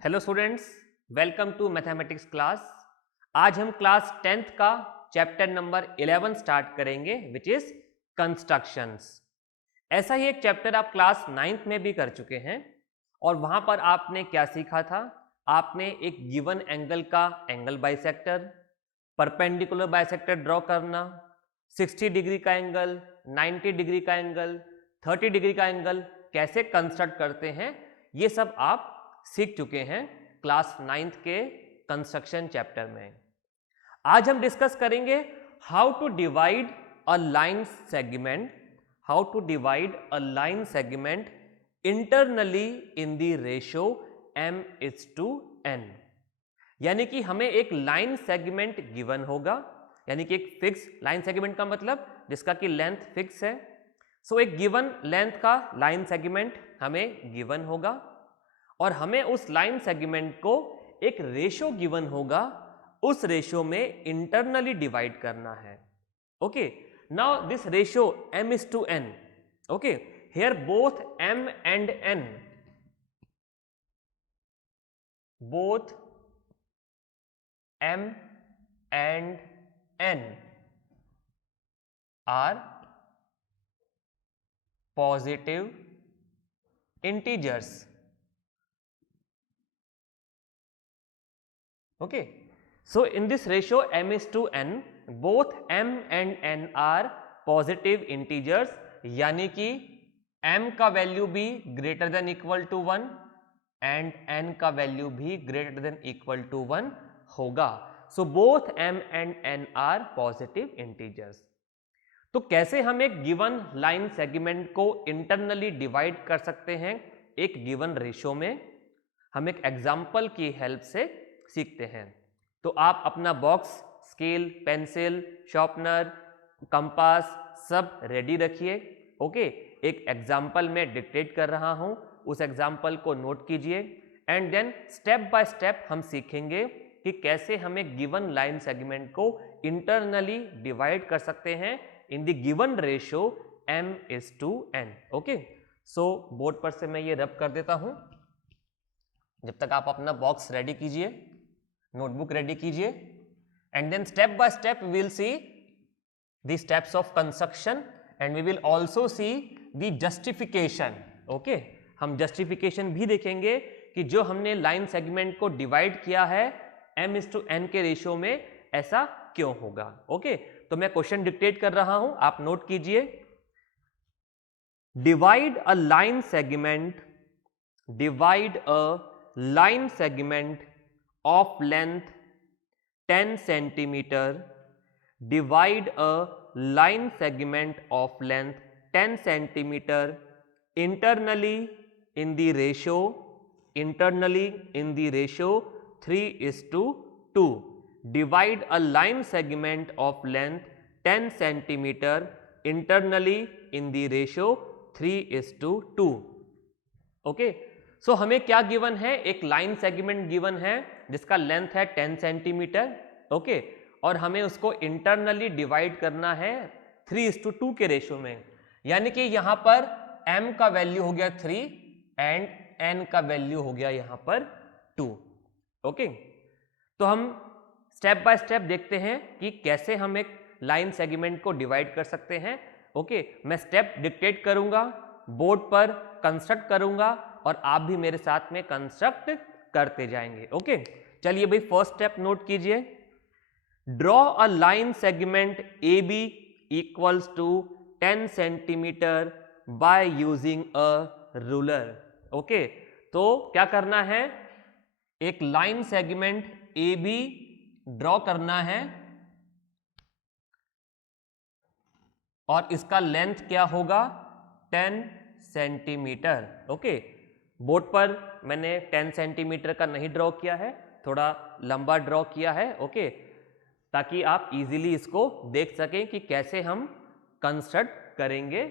Hello students, welcome to mathematics class. आज हम class 10th का चैप्टर नंबर 11 स्टार्ट करेंगे विच इज कंस्ट्रक्शंस। ऐसा ही एक चैप्टर आप क्लास 9th में भी कर चुके हैं और वहां पर आपने क्या सीखा था। आपने एक गिवन एंगल का angle bisector, perpendicular bisector draw करना, 60 डिग्री का एंगल, 90 डिग्री का एंगल, 30 डिग्री का एंगल कैसे कंस्ट्रक्ट करते हैं, ये सब आप सीख चुके हैं क्लास 9th के कंस्ट्रक्शन चैप्टर में। आज हम डिस्कस करेंगे how to divide a line segment internally in the ratio m:n। यानी कि हमें एक लाइन सेगमेंट गिवन होगा, यानी कि एक फिक्स लाइन सेगमेंट का मतलब जिसका कि लेंथ फिक्स है। एक गिवन लेंथ का लाइन सेगमेंट हमें गिवन होगा और हमें उस लाइन सेगमेंट को एक रेशो गिवन होगा, उस रेशो में इंटरनली डिवाइड करना है। Okay, now this ratio m:n, okay, here both m and n, both m and n are positive integers. Okay, so in this ratio m:n, both m and n are positive integers, यानी कि m का value भी greater than equal to 1 and n का value भी greater than equal to 1 होगा। So both m and n are positive integers. तो कैसे हम एक गिवन लाइन सेगमेंट को इंटरनली डिवाइड कर सकते हैं एक गिवन रेशो में, हम एक एग्जाम्पल की हेल्प से सीखते हैं। तो आप अपना box, scale, pencil, sharpener, compass सब रेडी रखिए। ओके, एक एग्जाम्पल में डिक्टेट कर रहा हूं, उस एग्जाम्पल को नोट कीजिए and then step by step हम सीखेंगे कि कैसे हम एक गिवन लाइन सेगमेंट को इंटरनली डिवाइड कर सकते हैं in the given ratio m:n। Okay, so board पर से मैं ये रब कर देता हूं। जब तक आप अपना बॉक्स रेडी कीजिए, नोटबुक रेडी कीजिए and then step by step we will see the steps of construction and we will also see the justification. Okay, हम जस्टिफिकेशन भी देखेंगे कि जो हमने लाइन सेगमेंट को डिवाइड किया है m:n के रेशियो में, ऐसा क्यों होगा। ओके, तो मैं क्वेश्चन डिक्टेट कर रहा हूं, आप नोट कीजिए। Divide a line segment of length 10 centimeter, divide a line segment of length 10 centimeter internally in the ratio 3:2. Divide a line segment of length 10 centimeter internally in the ratio 3:2. Okay, सो हमें क्या given है, एक line segment given है जिसका length है 10 centimetre. Okay, और हमें उसको इंटरनली डिवाइड करना है 3:2 के रेशियो में, यानी कि यहां पर m का वैल्यू हो गया 3 एंड n का वैल्यू हो गया यहां पर 2। ओके, तो हम स्टेप बाय स्टेप देखते हैं कि कैसे हम एक लाइन सेगमेंट को डिवाइड कर सकते हैं। ओके, मैं स्टेप डिक्टेट करूंगा, बोर्ड पर कंस्ट्रक्ट करूंगा और आप भी मेरे साथ में कंस्ट्रक्ट करते जाएंगे। ओके, चलिए भाई, फर्स्ट स्टेप नोट कीजिए। Draw a line segment A B equals to 10 centimetre by using a ruler. Okay, तो क्या करना है, एक line segment A B draw करना है और इसका लेंथ क्या होगा, 10 सेंटीमीटर। ओके, बोर्ड पर मैंने 10 सेंटीमीटर का नहीं ड्रॉ किया है, थोड़ा लंबा ड्रॉ किया है। ओके, ताकि आप इजीली इसको देख सकें कि कैसे हम कंस्ट्रक्ट करेंगे,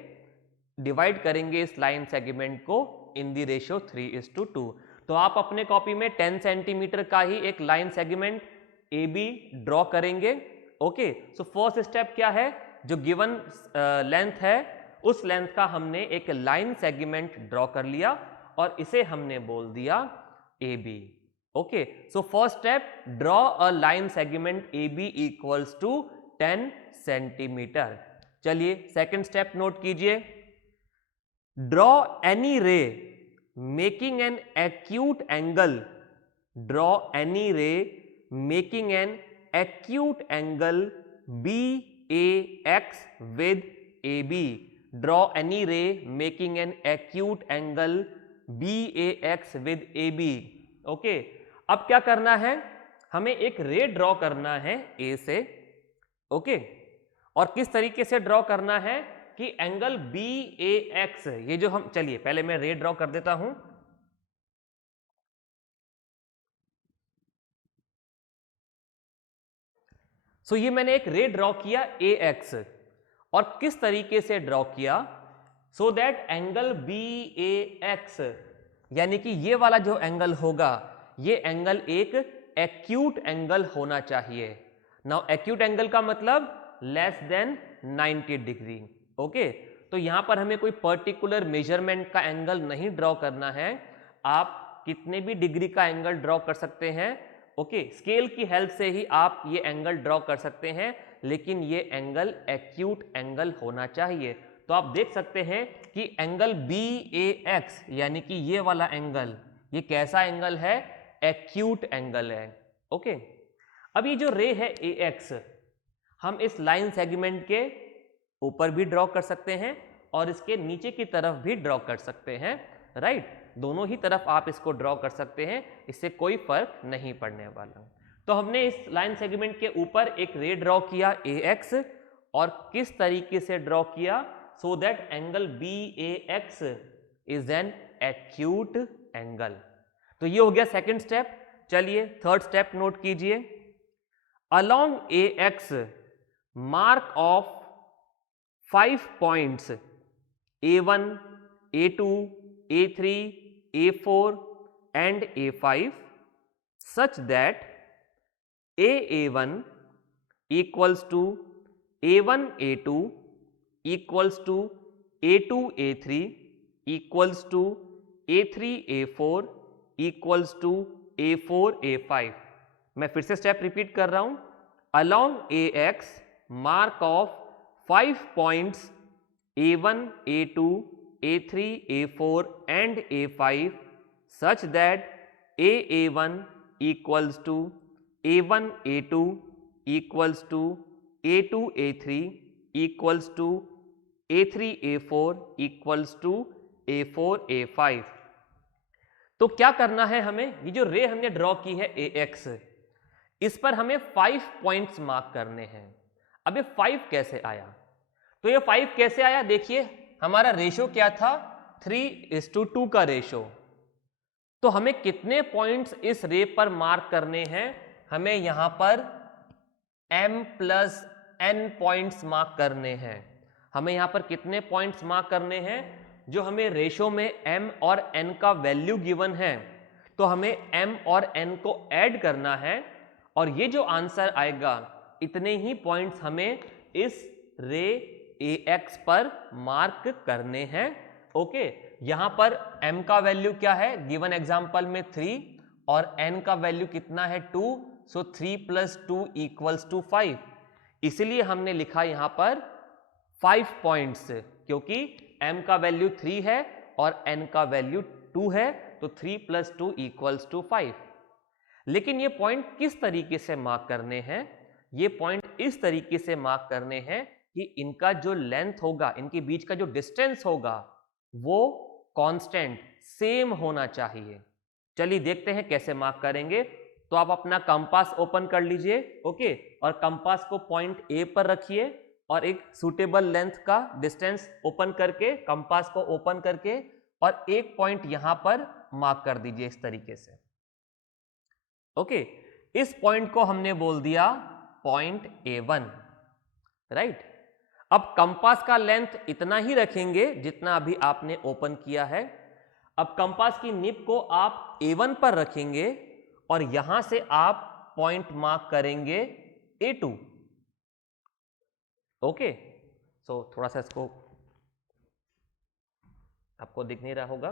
डिवाइड करेंगे इस लाइन सेगमेंट को इन द रेशियो 3:2। तो आप अपने कॉपी में 10 सेंटीमीटर का ही एक line segment A B draw करेंगे। ओके, सो फर्स्ट स्टेप क्या है, जो गिवन लेंथ है उस लेंथ का हमने एक लाइन सेगमेंट ड्रॉ कर लिया और इसे हमने बोल दिया A B. Okay, so first step, draw a line segment A B equals to 10 centimetre. चलिए सेकंड स्टेप नोट कीजिए, draw any ray making an acute angle, draw any ray making an acute angle B A X with A B, draw any ray making an acute angle B A X with A B. Okay, अब क्या करना है, हमें एक ray draw करना है ए से। Okay, और किस तरीके से ड्रॉ करना है कि एंगल बी ए एक्स, ये जो हम, चलिए पहले मैं रे ड्रॉ कर देता हूं। सो ये मैंने एक रे ड्रॉ किया ए एक्स, और किस तरीके से ड्रॉ किया, so that angle B A X, यानी कि ये वाला जो एंगल होगा, ये एंगल एक एक्यूट एंगल होना चाहिए। नाउ एक्यूट एंगल का मतलब लेस देन 90 डिग्री। ओके, तो यहां पर हमें कोई पर्टिकुलर मेजरमेंट का एंगल नहीं ड्रॉ करना है, आप कितने भी डिग्री का एंगल ड्रॉ कर सकते हैं। ओके, स्केल की हेल्प से ही आप ये एंगल ड्रॉ कर सकते हैं, लेकिन ये एंगल एक्यूट एंगल होना चाहिए। तो आप देख सकते हैं कि एंगल बी ए एक्स, यानी कि ये वाला एंगल, ये कैसा एंगल है, एक्यूट एंगल है। ओके, अब ये जो रे है ए एक्स, हम इस लाइन सेगमेंट के ऊपर भी ड्रॉ कर सकते हैं और इसके नीचे की तरफ भी ड्रॉ कर सकते हैं, राइट, दोनों ही तरफ आप इसको ड्रॉ कर सकते हैं, इससे कोई फर्क नहीं पड़ने वाला। तो हमने इस लाइन सेगमेंट के ऊपर एक रे ड्रॉ किया ए एक्स, और किस तरीके से ड्रॉ किया, so that angle B A X is an acute angle. तो ये हो गया सेकंड स्टेप। चलिए थर्ड स्टेप नोट कीजिए, along A X mark off 5 points A1, A2, A3, A4 and A5 such that A1 equals to A1 A2 equals to A2 A3 equals to A3 A4 equals to A4 A5। मैं फिर से step repeat कर रहा हूं, along AX mark of 5 points A1, A2, A3, A4 and A5 such that A1 equals to A1 A2 equals to A2 A3 equals to A3 A4 equals to A4 A5। तो क्या करना है हमें, ये जो रे हमने ड्रॉ की है AX, इस पर हमें 5 पॉइंट्स मार्क करने हैं। अब ये 5 कैसे आया, तो ये 5 कैसे आया, देखिए हमारा रेशो क्या था, 3:2 का रेशो। तो हमें कितने पॉइंट्स इस रे पर मार्क करने हैं, हमें यहां पर m+n पॉइंट्स मार्क करने हैं। हमें यहां पर कितने पॉइंट्स मार्क करने हैं, जो हमें रेशो में m और n का वैल्यू गिवन है, तो हमें m और n को ऐड करना है, और ये जो आंसर आएगा, इतने ही पॉइंट्स हमें इस रे AX पर मार्क करने हैं। ओके, यहां पर m का वैल्यू क्या है, गिवन एग्जांपल में 3, और n का वैल्यू कितना है 2, सो 3 + 2 = 5। इसलिए हमने लिखा यहां पर 5 पॉइंट्स, क्योंकि m का वैल्यू 3 है और n का वैल्यू 2 है, तो 3 + 2 = 5। लेकिन ये पॉइंट किस तरीके से मार्क करने हैं, ये पॉइंट इस तरीके से मार्क करने हैं कि इनका जो लेंथ होगा, इनके बीच का जो डिस्टेंस होगा, वो कांस्टेंट सेम होना चाहिए। चलिए देखते हैं कैसे मार्क करेंगे। तो आप अपना कंपास ओपन कर लीजिए, ओके, और कंपास को पॉइंट ए पर रखिए, और एक सूटेबल लेंथ का डिस्टेंस ओपन करके, कंपास को ओपन करके, और एक पॉइंट यहां पर मार्क कर दीजिए इस तरीके से। ओके, इस पॉइंट को हमने बोल दिया पॉइंट A1, राइट। अब कंपास का लेंथ इतना ही रखेंगे जितना अभी आपने ओपन किया है। अब कंपास की निब को आप A1 पर रखेंगे, और यहां से आप पॉइंट मार्क करेंगे A2। ओके, सो थोड़ा सा इसको, आपको दिख नहीं रहा होगा,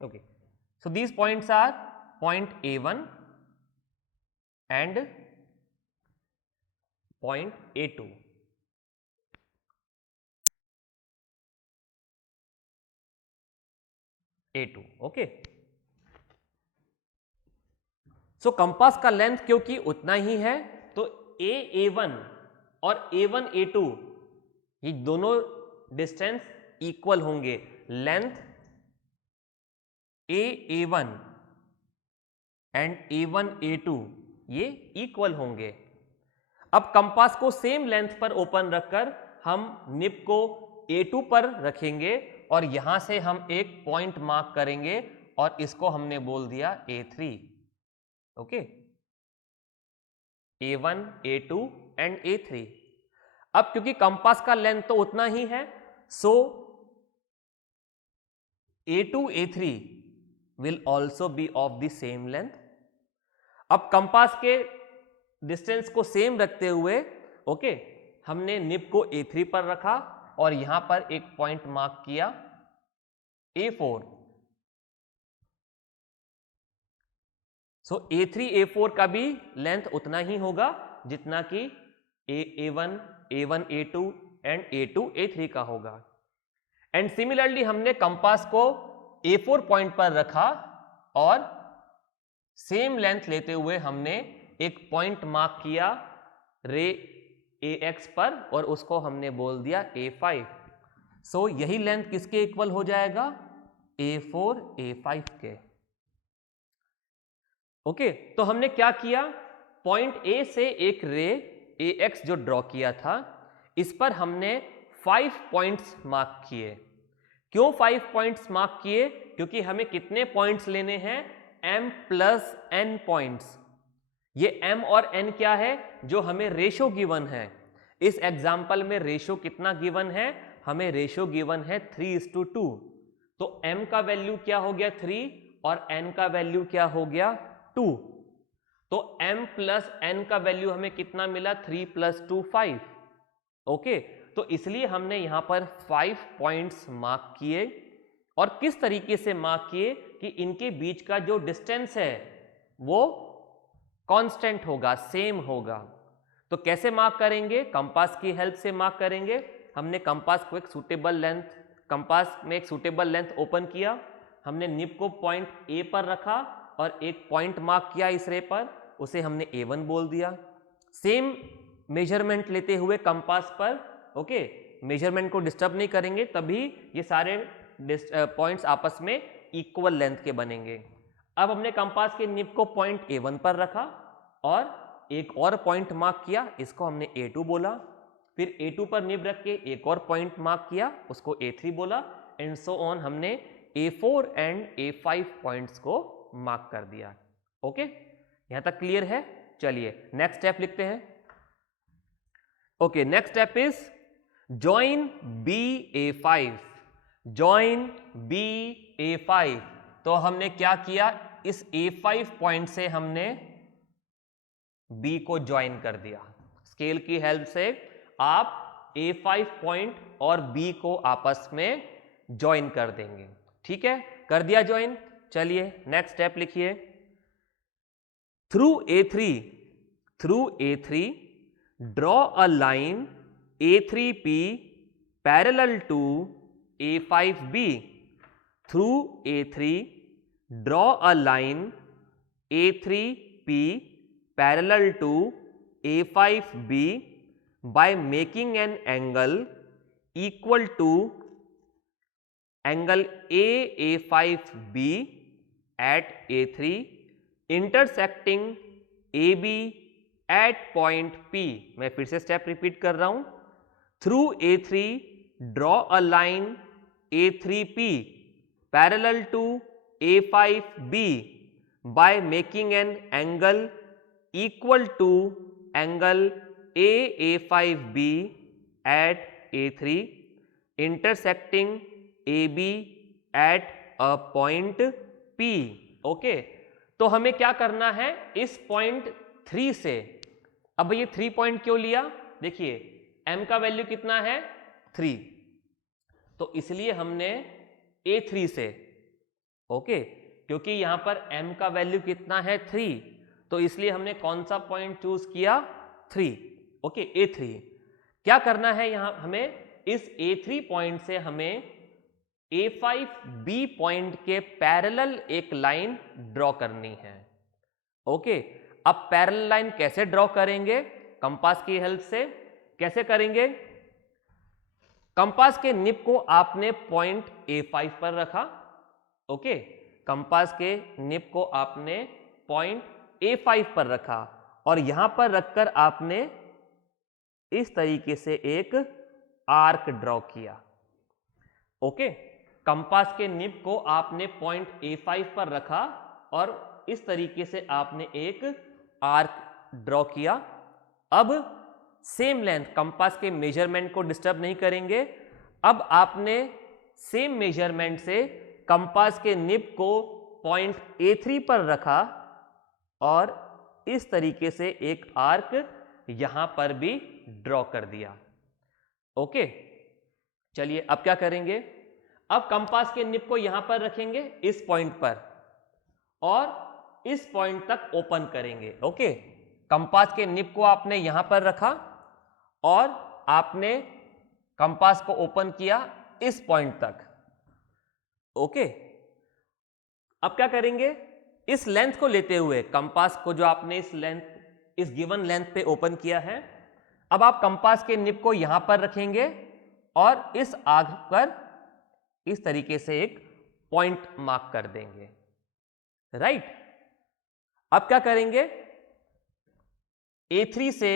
Okay, so these points are point A1 and point A2. Okay, so compass का लेंथ क्योंकि उतना ही है तो A1 और A1 A2 ये दोनों डिस्टेंस इक्वल होंगे। Length A1 and A1 A2 ये इक्वल होंगे। अब कंपास को सेम लेंथ पर ओपन रखकर हम निब को A2 पर रखेंगे और यहां से हम एक पॉइंट मार्क करेंगे और इसको हमने बोल दिया A3। Okay, A1 A2 and A3। अब क्योंकि कंपास का लेंथ तो उतना ही है, सो A2 A3 will also be of the same length. अब कंपास के डिस्टेंस को सेम रखते हुए ओके हमने निब को A3 पर रखा और यहां पर एक पॉइंट मार्क किया A4। सो A3 A4 का भी लेंथ उतना ही होगा जितना कि A1 A2 and A2 A3 का होगा। एंड सिमिलरली हमने कंपास को A4 पॉइंट पर रखा और सेम लेंथ लेते हुए हमने एक पॉइंट मार्क किया रे AX पर और उसको हमने बोल दिया A5। सो यही लेंथ किसके इक्वल हो जाएगा? A4 A5 के। ओके, तो हमने क्या किया, पॉइंट A से एक रे AX जो ड्रॉ किया था इस पर हमने 5 पॉइंट्स मार्क किए। क्यों 5 पॉइंट्स मार्क किए? क्योंकि हमें कितने पॉइंट्स लेने हैं? m plus n points. ये m और n क्या है? जो हमें रेशो गिवन है। इस एग्जाम्पल में रेशो कितना गिवन है? हमें रेशो गिवन है 3:2। तो m का वैल्यू क्या हो गया 3 और n का वैल्यू क्या हो गया 2। तो m प्लस n का वैल्यू हमें कितना मिला? 3 प्लस 2 5। ओके, तो इसलिए हमने यहां पर 5 पॉइंट्स मार्क किए। और किस तरीके से मार्क किए कि इनके बीच का जो डिस्टेंस है वो कांस्टेंट होगा, सेम होगा। तो कैसे मार्क करेंगे? कंपास की हेल्प से मार्क करेंगे। हमने कंपास को एक सूटेबल लेंथ, कंपास में एक सूटेबल लेंथ ओपन किया, हमने निब को पॉइंट A पर रखा और एक पॉइंट मार्क किया इस रे पर, उसे हमने A1 बोल दिया। सेम मेजरमेंट लेते हुए कंपास पर ओके मेजरमेंट को डिस्टर्ब नहीं करेंगे, तभी ये सारे पॉइंट्स आपस में इक्वल लेंथ के बनेंगे। अब हमने कंपास के निब को पॉइंट A1 पर रखा और एक और पॉइंट मार्क किया, इसको हमने A2 बोला। फिर A2 पर निब रख के एक और पॉइंट मार्क किया, उसको A3 बोला, एंड सो ऑन हमने A4 एंड A5 पॉइंट्स को मार्क कर दिया। ओके, यहां तक क्लियर है? चलिए नेक्स्ट स्टेप लिखते हैं। Okay, next step is join BA5। Join BA5। तो हमने क्या किया, इस A5 पॉइंट से हमने B को ज्वाइन कर दिया। स्केल की हेल्प से आप A5 पॉइंट और B को आपस में ज्वाइन कर देंगे। ठीक है, कर दिया ज्वाइन। चलिए नेक्स्ट स्टेप लिखिए। Through A3 draw a line A3P parallel to A5B। Through A3 draw a line A3P parallel to A5B by making an angle equal to angle A5B at A3 intersecting AB at point P। मैं फिर से step repeat कर रहा हूं। Through A3 draw a line A3P parallel to A5B by making an angle equal to angle AA5B at A3 intersecting AB at a point P। Okay, तो हमें क्या करना है, इस पॉइंट 3 से, अब ये 3 पॉइंट क्यों लिया? देखिए m का वैल्यू कितना है 3, तो इसलिए हमने A3 से ओके, क्योंकि यहां पर m का वैल्यू कितना है 3, तो इसलिए हमने कौन सा पॉइंट चूज किया 3। ओके, A3 क्या करना है यहां हमें, इस A3 पॉइंट से हमें A5B पॉइंट के पैरेलल एक लाइन ड्रॉ करनी है। ओके, अब पैरेलल लाइन कैसे ड्रॉ करेंगे, कंपास की हेल्प से कैसे करेंगे। कंपास के निब को आपने पॉइंट A5 पर रखा। ओके, कंपास के निब को आपने पॉइंट A5 पर रखा और यहां पर रखकर आपने इस तरीके से एक आर्क ड्रॉ किया। ओके, कंपास के निब को आपने पॉइंट A5 पर रखा और इस तरीके से आपने एक आर्क ड्रॉ किया। अब सेम लेंथ, कंपास के मेजरमेंट को डिस्टर्ब नहीं करेंगे। अब आपने सेम मेजरमेंट से कंपास के निब को पॉइंट A3 पर रखा और इस तरीके से एक आर्क यहां पर भी ड्रॉ कर दिया। ओके, चलिए अब क्या करेंगे, अब कंपास के निब को यहां पर रखेंगे इस पॉइंट पर और इस पॉइंट तक ओपन करेंगे। ओके, कंपास के निब को आपने यहां पर रखा और आपने कंपास को ओपन किया इस पॉइंट तक। ओके, अब क्या करेंगे, इस लेंथ को लेते हुए कंपास को जो आपने इस गिवन लेंथ पे ओपन किया है, अब आप कंपास के निब को यहां पर रखेंगे और इस आर्क पर इस तरीके से एक पॉइंट मार्क कर देंगे। राइट, अब क्या करेंगे, A3 से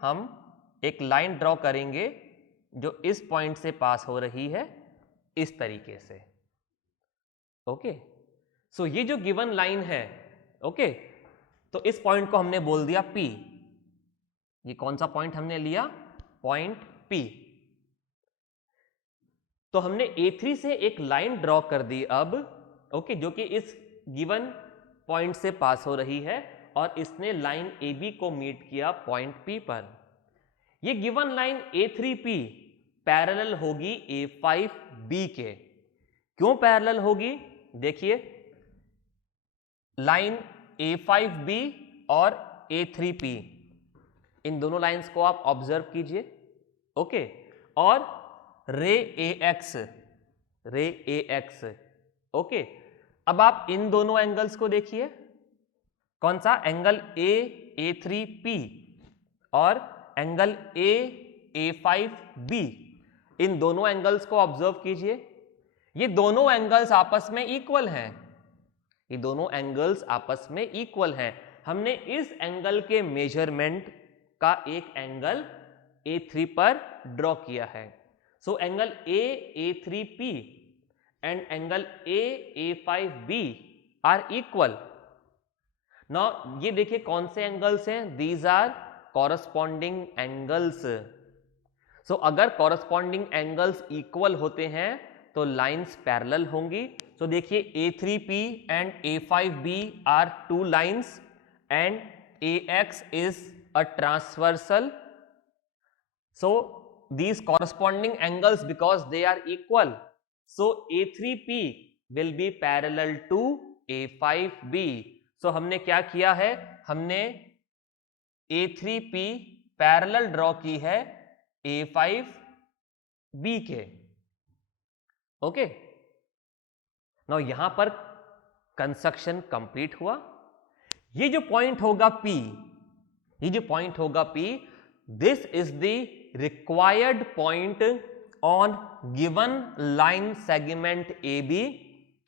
हम एक लाइन ड्रॉ करेंगे जो इस पॉइंट से पास हो रही है इस तरीके से। ओके, सो ये जो गिवन लाइन है, ओके, तो इस पॉइंट को हमने बोल दिया P। ये कौन सा पॉइंट हमने लिया, पॉइंट P। तो हमने A3 से एक लाइन ड्रॉ कर दी अब। ओके, जो कि इस गिवन पॉइंट से पास हो रही है और इसने लाइन AB को मीट किया पॉइंट P पर। ये गिवन लाइन A3P पैरेलल होगी A5B के। क्यों पैरेलल होगी, देखिए, लाइन A5B और A3P, इन दोनों लाइंस को आप ऑब्जर्व कीजिए। ओके, और रे AX। ओके, अब आप इन दोनों एंगल्स को देखिए, कौन सा एंगल A3P और एंगल A5B, इन दोनों एंगल्स को ऑब्जर्व कीजिए। ये दोनों एंगल्स आपस में इक्वल हैं, ये दोनों एंगल्स आपस में इक्वल हैं। हमने इस एंगल के मेजरमेंट का एक एंगल A3 पर ड्रॉ किया है। So angle A3P and angle A5B are equal. Now ये देखिए कौन से एंगल्स हैं, these are corresponding angles. So अगर कॉरस्पॉन्डिंग एंगल्स इक्वल होते हैं तो लाइंस पैरेलल होंगी। सो देखिए A3P and A5B are two lines and AX is a transversal. So these corresponding angles because they are equal, so A3P will be parallel to A5B। so हमने क्या किया है, हमने A3P पैरेलल ड्रॉ की है A5B के। Okay, now यहां पर कंस्ट्रक्शन कंप्लीट हुआ। ये जो पॉइंट होगा P, ये जो पॉइंट होगा P, this is the required point on given line segment AB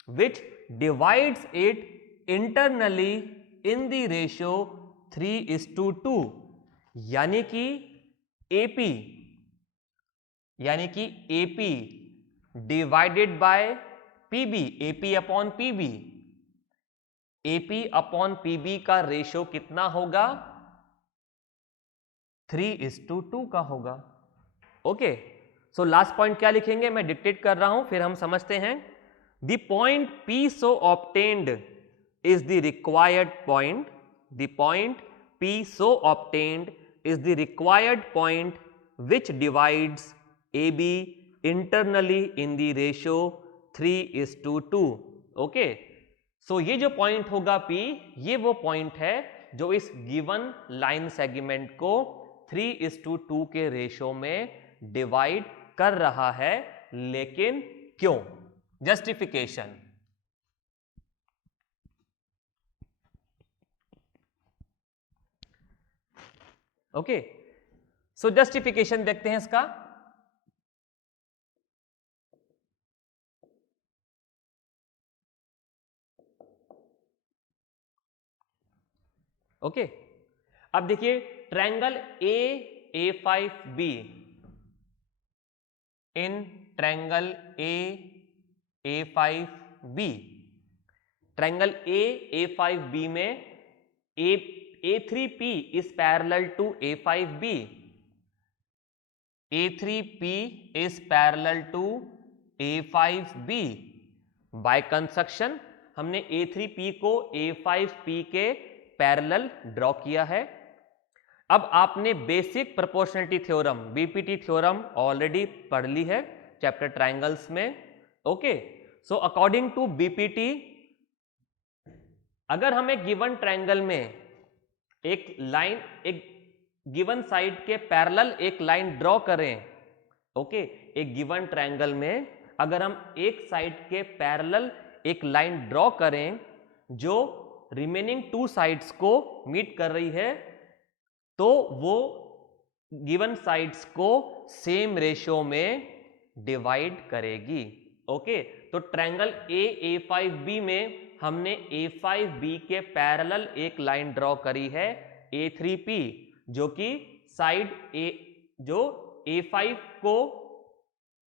which divides it internally in the ratio 3:2। यानी कि AP divided by PB, AP upon PB, AP upon PB का ratio कितना होगा, 3:2 का होगा। ओके, सो लास्ट पॉइंट क्या लिखेंगे, मैं डिक्टेट कर रहा हूं फिर हम समझते हैं। The point P so obtained is the required point, the point P so obtained is the required point which divides AB internally in the ratio 3:2। Okay, सो ये जो पॉइंट होगा P, ये वो पॉइंट है जो इस गिवन लाइन सेगमेंट को 3:2 के रेशो में डिवाइड कर रहा है। लेकिन क्यों? जस्टिफिकेशन। ओके, सो जस्टिफिकेशन देखते हैं इसका। ओके, अब देखिए triangle A5B, in triangle A5B, triangle A5B में A3P is parallel to A5B, A3P is parallel to A5B। By construction हमने A3P को A5P के पैरेलल ड्रॉ किया है। अब आपने basic proportionality theorem, BPT theorem already पढ़ ली है चैप्टर ट्रायंगल्स में। Okay, so according to BPT, अगर हमें गिवन ट्रायंगल में एक लाइन, एक गिवन साइड के पैरेलल एक लाइन ड्रॉ करें, ओके, एक गिवन ट्रायंगल में अगर हम एक साइड के पैरेलल एक लाइन ड्रॉ करें जो रिमेनिंग 2 साइड्स को मीट कर रही है, तो वो गिवन साइड्स को सेम रेशियो में डिवाइड करेगी। ओके, तो ट्रायंगल A5B में हमने A5B के पैरेलल एक लाइन ड्रॉ करी है A3P, जो कि साइड A, जो A5 को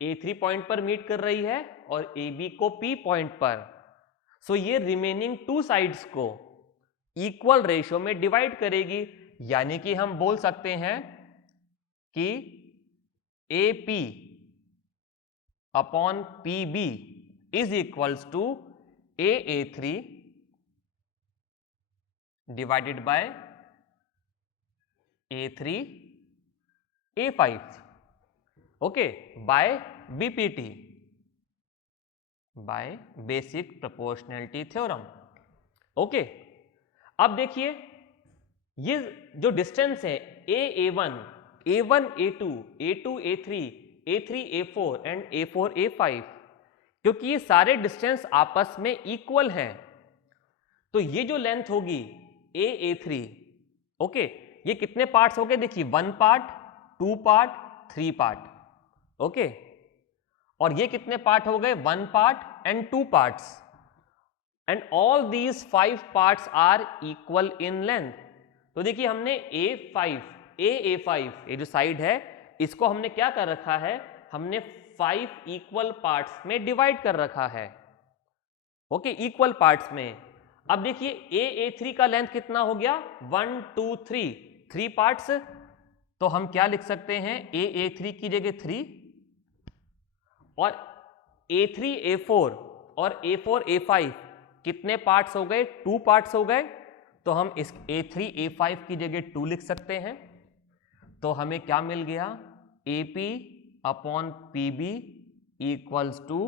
A3 पॉइंट पर मीट कर रही है और AB को P पॉइंट पर। सो ये रिमेनिंग 2 साइड्स को इक्वल रेशियो में डिवाइड करेगी। यानी कि हम बोल सकते हैं कि AP upon PB is equals to A3 divided by A3 A5, okay, by BPT, by basic proportionality theorem. Okay, अब देखिए ये जो डिस्टेंस है A1, A1 A2, A2 A3, A3 A4 and A4 A5, क्योंकि ये सारे डिस्टेंस आपस में इक्वल हैं, तो ये जो लेंथ होगी A3, ओके, ये कितने पार्ट्स हो गए? देखिए 1 पार्ट, 2 पार्ट, 3 पार्ट, ओके, और ये कितने पार्ट हो गए? 1 part and 2 parts, and all these 5 parts are equal in length. तो देखिए हमने A5, ये जो साइड है इसको हमने क्या कर रखा है? हमने 5 इक्वल पार्ट्स में डिवाइड कर रखा है, ओके, इक्वल पार्ट्स में। अब देखिए A3 का लेंथ कितना हो गया? 1 2 3 पार्ट्स, तो हम क्या लिख सकते हैं? A3 की जगह 3, और A3 A4 और A4 A5 कितने पार्ट्स हो गए? 2 पार्ट्स हो गए, तो हम इस A3 A5 की जगह 2 लिख सकते हैं। तो हमें क्या मिल गया? AP upon PB equals to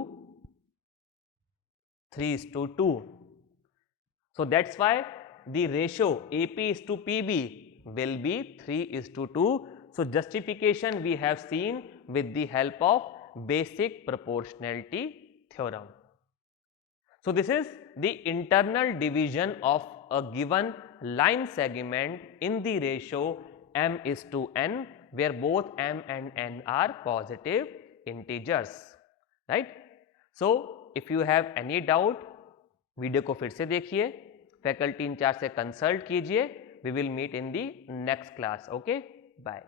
3:2. So that's why the ratio AP is to PB will be 3:2. So justification we have seen with the help of basic proportionality theorem. So this is the internal division of a given line segment in the ratio m:n, where both m and n are positive integers, right? So if you have any doubt, video को फिर से देखिए, faculty in charge से consult कीजिए। We will meet in the next class. Okay, bye.